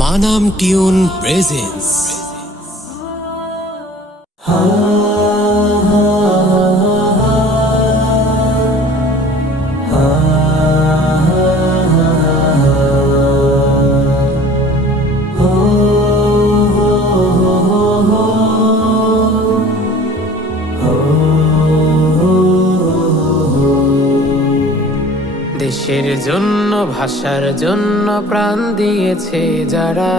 Manam tune presence. দেশের জন্য ভাষার জন্য প্রাণ দিয়েছে যারা,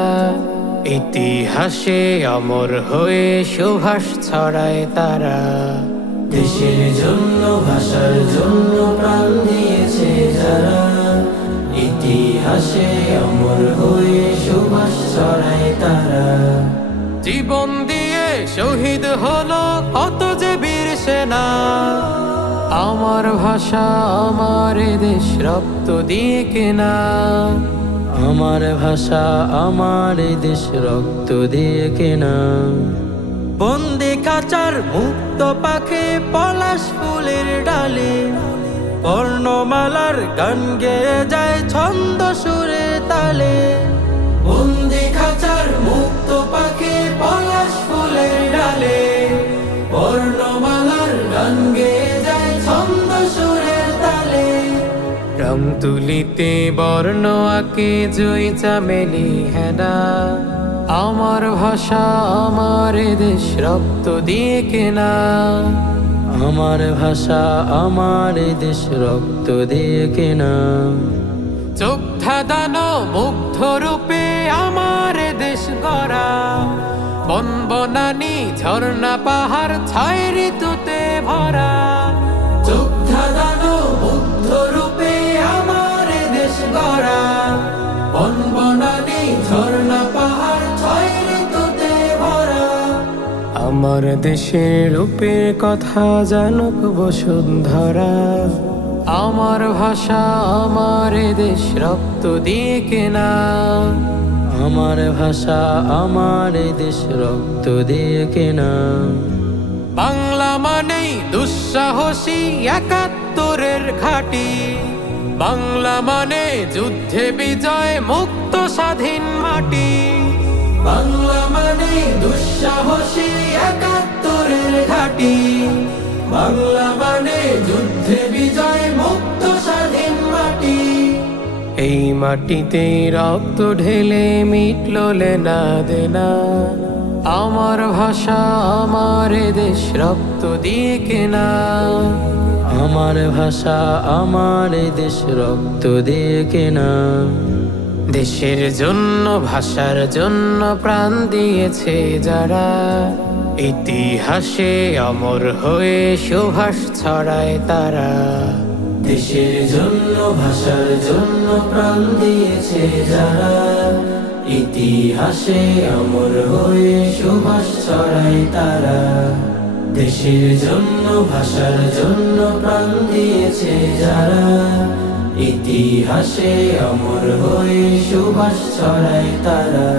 ইতিহাসে অমর হয়ে সুভাষ ছড়ায় তারা। দেশের জন্য ভাষার জন্য প্রাণ দিয়েছে যারা, ইতিহাসে অমর হয়ে সুভাষ ছড়ায় তারা। জীবন দিয়ে শহীদ হলো কত যে বীর সেনা, আমার ভাষা আমার দেশ রক্ত দিয়ে কেনা। আমার ভাষা আমার দেশ রক্ত দিয়ে কেনা। বন্দি খাঁচার মুক্ত পাখি পলাশ ফুলের ডালে, বর্ণমালার গান গেয়ে যায় ছন্দ সুরে তালে। বন্দি খাঁচার মুক্ত পাখি পলাশ ফুলের ডালে, বর্ণমালার গান গেয়ে যায় ছন্দ সুরের তালে। রং তুলিতে বর্ণ আঁকে জয়ী চামেলি হেনা, আমার ভাষা আমার দেশ রক্ত দিয়ে কেনা। আমার ভাষা আমার দেশ রক্ত দিয়ে কেনা। চোখ ধাঁধানো মুগ্ধ রূপে আমার দেশ গড়া, বন বনানি ঝর্ণা পাহাড় ছয় ঋতুতে ভরা। চোখ ধাঁধানো মুগ্ধ রূপে আমার দেশ গড়া, বন বনানি ঝর্ণা পাহাড় ছয় ঋতুতে ভরা। আমার দেশের রূপের কথা জানুক বসুন্ধরা, আমার ভাষা আমার দেশ রক্ত দিয়ে কেনা। আমার ভাষা আমার দেশ রক্ত দিয়ে কেনা। বাংলা মানেই দুঃসাহসী একাত্তরের ঘাঁটি, বাংলা মানে যুদ্ধে বিজয় মুক্ত স্বাধীন মাটি। বাংলা মানে দুঃসাহসী একাত্তরের ঘাঁটি, বাংলা মানে যুদ্ধে বিজয় মুক্ত স্বাধীন মাটি। এই মাটিতে রক্ত ঢেলে মিটল লেনা দেনা, আমার ভাষা আমার দেশ রক্ত দিয়ে কেনা। আমার ভাষা আমার দেশ রক্ত দিয়ে কেনা। দেশের জন্য ভাষার জন্য প্রাণ দিয়েছে যারা, ইতিহাসে অমর হয়ে সুভাষ ছড়ায় তারা। দেশের জন্য ভাষার জন্য প্রাণ দিয়েছে যারা, ইতিহাসে অমর হয়ে সুভাষ ছড়ায় তারা। দেশের জন্য ভাষার জন্য প্রাণ দিয়েছে যারা, ইতিহাসে অমর হয়ে সুভাষ ছড়ায় তারা।